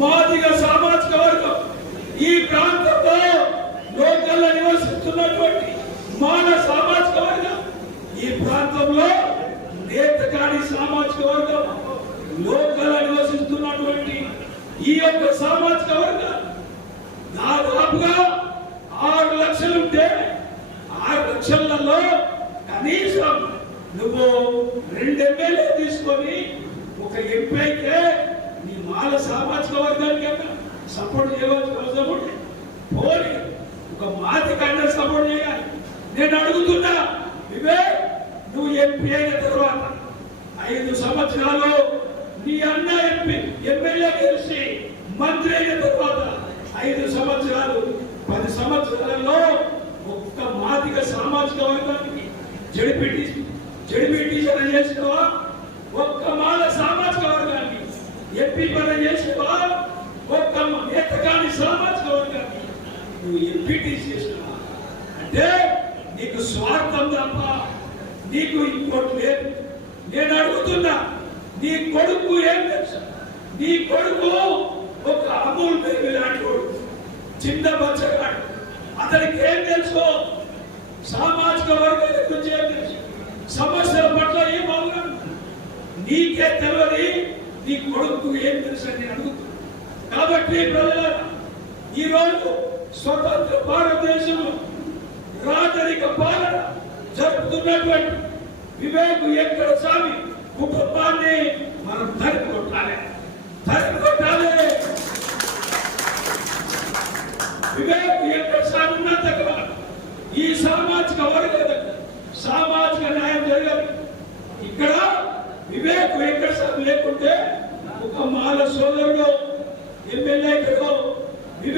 మాదిగ సామాజిక వర్గం ఈ ప్రాంతంలో లోకల్లో నివసిస్తున్నటువంటి మాన సామాజిక వర్గం ఈ ప్రాంతంలో నేతకాని సామాజిక వర్గం లోకల్లో నివసిస్తున్నటువంటి ఈ యొక్క సామాజిక వర్గం దాదాపుగా ఆరు లక్షలుంటే ఆరు లక్షలలో కనీసం నువ్వు రెండు ఎమ్మెల్యే తీసుకొని ఒక ఎంపీ అయితే నీ మాల సామాజిక వర్గానికి సపోర్ట్ చేయవలసిన అవసరం ఉంది పోని ఒక మాది కన్నా సపోర్ట్ చేయాలి. నేను అడుగుతున్నా ఇవే నువ్వు ఎంపీ అయిన తర్వాత ఐదు సంవత్సరాలు నీ అన్న ఎంపీ ఎమ్మెల్యే గెలిచి మంత్రి అయిన తర్వాత ఐదు సంవత్సరాలు పది సంవత్సరాలలో ఒక్క మాదిక సామాజిక వర్గానికి జడిపిటి జడిపిటి పని చేసినవా? ఒక్క మాల సామాజిక వర్గానికి ఎంపీ పని చేసినవా? ఒక్క నేతకాని సామాజిక వర్గానికి నువ్వు ఎంపీటీ చేసినా అంటే నీకు స్వార్థం తప్ప నీకు ఇంకోటి లేదు. నేను అడుగుతున్నా నీ కొడుకు ఏం తెలుసు? నీ కొడుకు ఒక అమూల్ బేబీ లాంటి చిన్న బచ్చగాడు అతనికి ఏం తెలుసు? సామాజిక వర్గాల గురించి ఏం తెలుసు? సమస్యల పట్ల ఏం అవగాహన? నీకే తెలియని నీ కొడుకు ఏం తెలుసు అని అడుగుతున్నా. కాబట్టి ప్రజలారా ఈరోజు స్వతంత్ర భారతదేశం రాజరిక పాలన జరుపుతున్నటువంటి వివేక్ ఎక్కడ స్వామి కుటుంబాన్ని మనం తరిమి కొట్టాలి తరిమి కొట్టాలి వివేక్ ఎక్కడ స్వామి ఉన్నంత ఈ సామాజిక వర్గ సామాజిక న్యాయం జరగాలి.